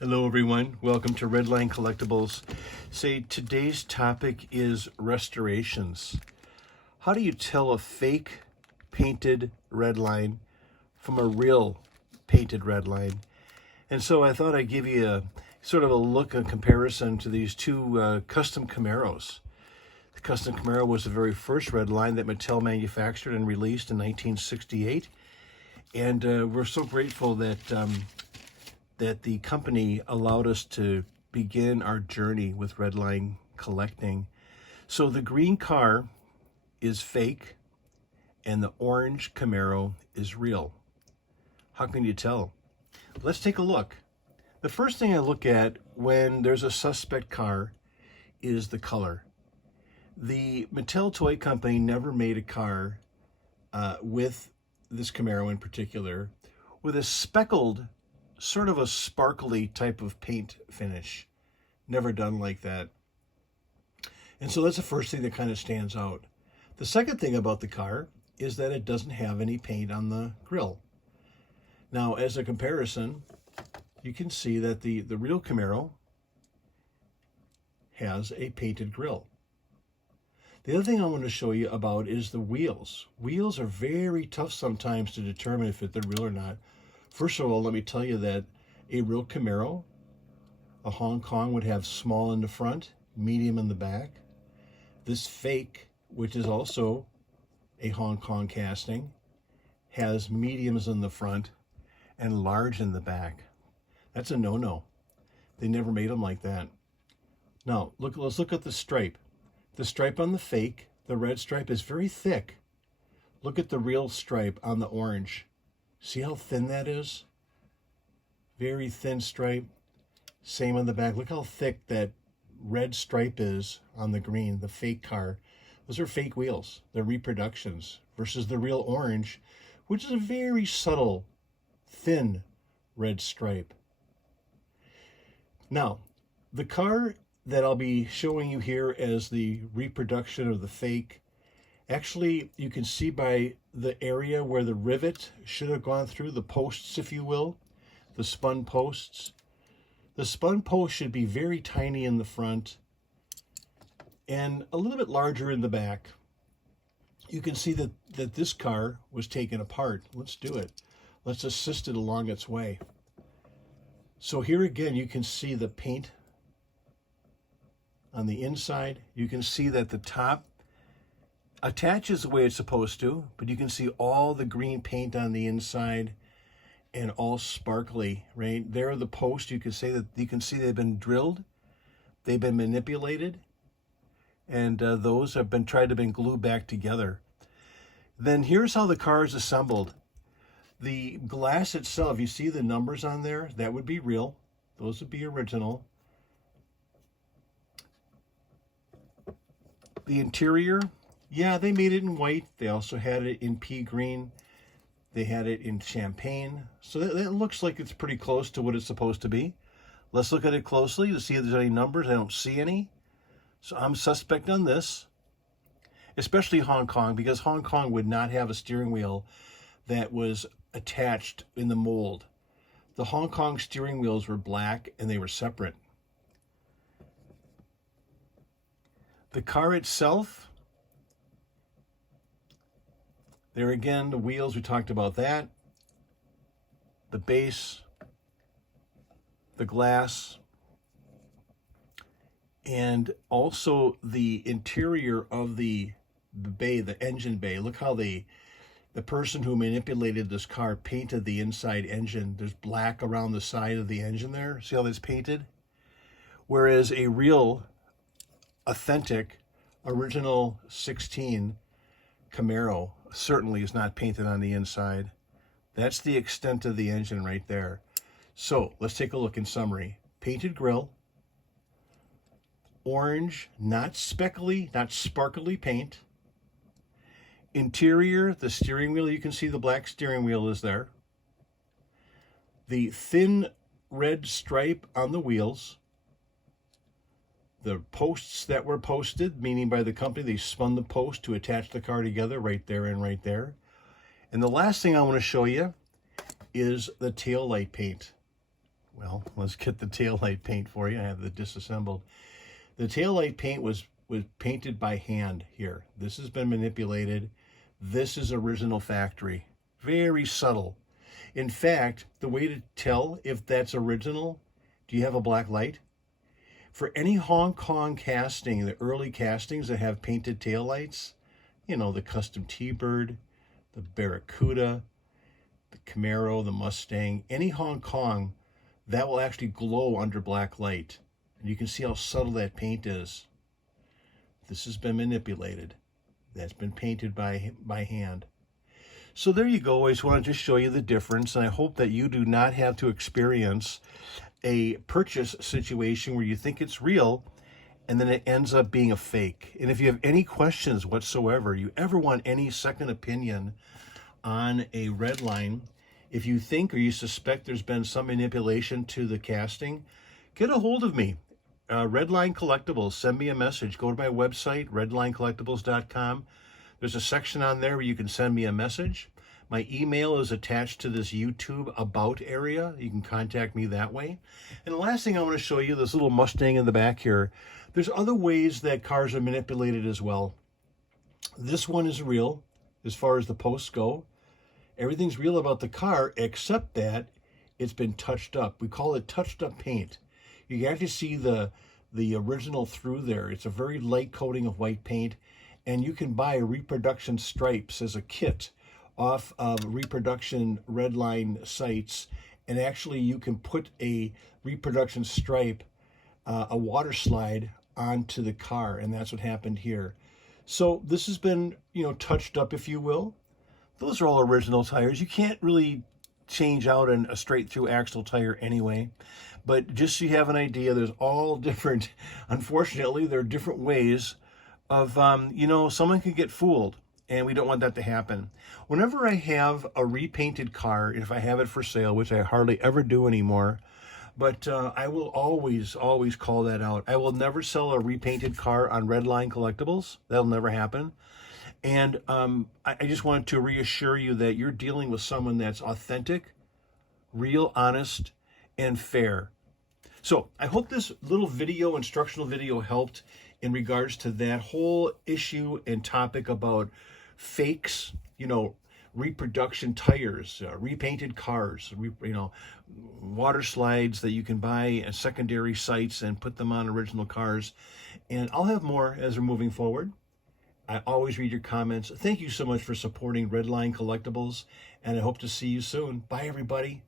Hello everyone, welcome to Redline Collectibles. Today's topic is restorations. How do you tell a fake painted Redline from a real painted Redline? And so I thought I'd give you a sort of a look, a comparison to these two custom Camaros. The custom Camaro was the very first Redline that Mattel manufactured and released in 1968. And we're so grateful that the company allowed us to begin our journey with Redline collecting. So the green car is fake and the orange Camaro is real. How can you tell? Let's take a look. The first thing I look at when there's a suspect car is the color. The Mattel Toy Company never made a car with this Camaro in particular with a speckled, sort of a sparkly type of paint finish. Never done like that. And so that's the first thing that kind of stands out. The second thing about the car is that it doesn't have any paint on the grille. Now, as a comparison, you can see that the real Camaro has a painted grille. The other thing I want to show you about is the wheels. Wheels are very tough sometimes to determine if they're real or not. First of all, let me tell you that a real Camaro, a Hong Kong, would have small in the front, medium in the back. This fake, which is also a Hong Kong casting, has mediums in the front and large in the back. That's a no-no. They never made them like that. Now, let's look at the stripe. The stripe on the fake, the red stripe, is very thick. Look at the real stripe on the orange. See how thin that is? Very thin stripe. Same on the back. Look how thick that red stripe is on the green, the fake car. Those are fake wheels. They're reproductions versus the real orange, which is a very subtle, thin red stripe. Now, the car that I'll be showing you here as the reproduction of the fake, actually, you can see by the area where the rivet should have gone through, the posts, if you will, the spun posts. The spun post should be very tiny in the front and a little bit larger in the back. You can see that this car was taken apart. Let's do it. Let's assist it along its way. So here again, you can see the paint on the inside. You can see that the top attaches the way it's supposed to, but you can see all the green paint on the inside and all sparkly, right? There are the posts. You can see they've been drilled, they've been manipulated, and those have been tried to be glued back together. Then here's how the car is assembled. The glass itself, you see the numbers on there? That would be real. Those would be original. The interior, yeah, they made it in white. They also had it in pea green. They had it in champagne. So that looks like it's pretty close to what it's supposed to be. Let's look at it closely to see if there's any numbers. I don't see any. So I'm suspect on this, especially Hong Kong, because Hong Kong would not have a steering wheel that was attached in the mold. The Hong Kong steering wheels were black and they were separate. The car itself, there again, the wheels, we talked about that. The base, the glass, and also the interior of the bay, the engine bay. Look how the person who manipulated this car painted the inside engine. There's black around the side of the engine there. See how that's painted? Whereas a real, authentic, original 16 Camaro certainly is not painted on the inside. That's the extent of the engine right there. So let's take a look in summary. Painted grille, orange, not speckly, not sparkly paint. Interior, the steering wheel, you can see the black steering wheel is there. The thin red stripe on the wheels. The posts that were posted, meaning by the company, they spun the post to attach the car together right there and right there. And the last thing I want to show you is the tail light paint. Well, let's get the taillight paint for you. I have it disassembled. The taillight paint was painted by hand here. This has been manipulated. This is original factory. Very subtle. In fact, the way to tell if that's original, do you have a black light? For any Hong Kong casting, the early castings that have painted taillights, you know, the custom T-Bird, the Barracuda, the Camaro, the Mustang, any Hong Kong, that will actually glow under black light. And you can see how subtle that paint is. This has been manipulated. That's been painted by hand. So there you go. I just wanted to show you the difference, and I hope that you do not have to experience a purchase situation where you think it's real and then it ends up being a fake. And if you have any questions whatsoever, you ever want any second opinion on a Redline, if you think or you suspect there's been some manipulation to the casting, get a hold of me. Redline Collectibles, send me a message. Go to my website, redlinecollectibles.com. There's a section on there where you can send me a message. My email is attached to this YouTube About area. You can contact me that way. And the last thing I want to show you, this little Mustang in the back here, there's other ways that cars are manipulated as well. This one is real as far as the posts go. Everything's real about the car except that it's been touched up. We call it touched up paint. You can actually see the original through there. It's a very light coating of white paint, and you can buy reproduction stripes as a kit off of reproduction Redline sites, and actually you can put a reproduction stripe, a water slide onto the car, and that's what happened here. So this has been, touched up, if you will. Those are all original tires. You can't really change out a straight through axle tire anyway. But just so you have an idea, there's all different, unfortunately, there are different ways of, someone can get fooled, and we don't want that to happen. Whenever I have a repainted car, if I have it for sale, which I hardly ever do anymore, but I will always call that out. I will never sell a repainted car on Redline Collectibles. That'll never happen. And I just wanted to reassure you that you're dealing with someone that's authentic, real, honest, and fair. So I hope this little video, instructional video, helped in regards to that whole issue and topic about fakes, reproduction tires, repainted cars, water slides that you can buy at secondary sites and put them on original cars. And I'll have more as we're moving forward. I always read your comments. Thank you so much for supporting Redline Collectibles, and I hope to see you soon. Bye, everybody.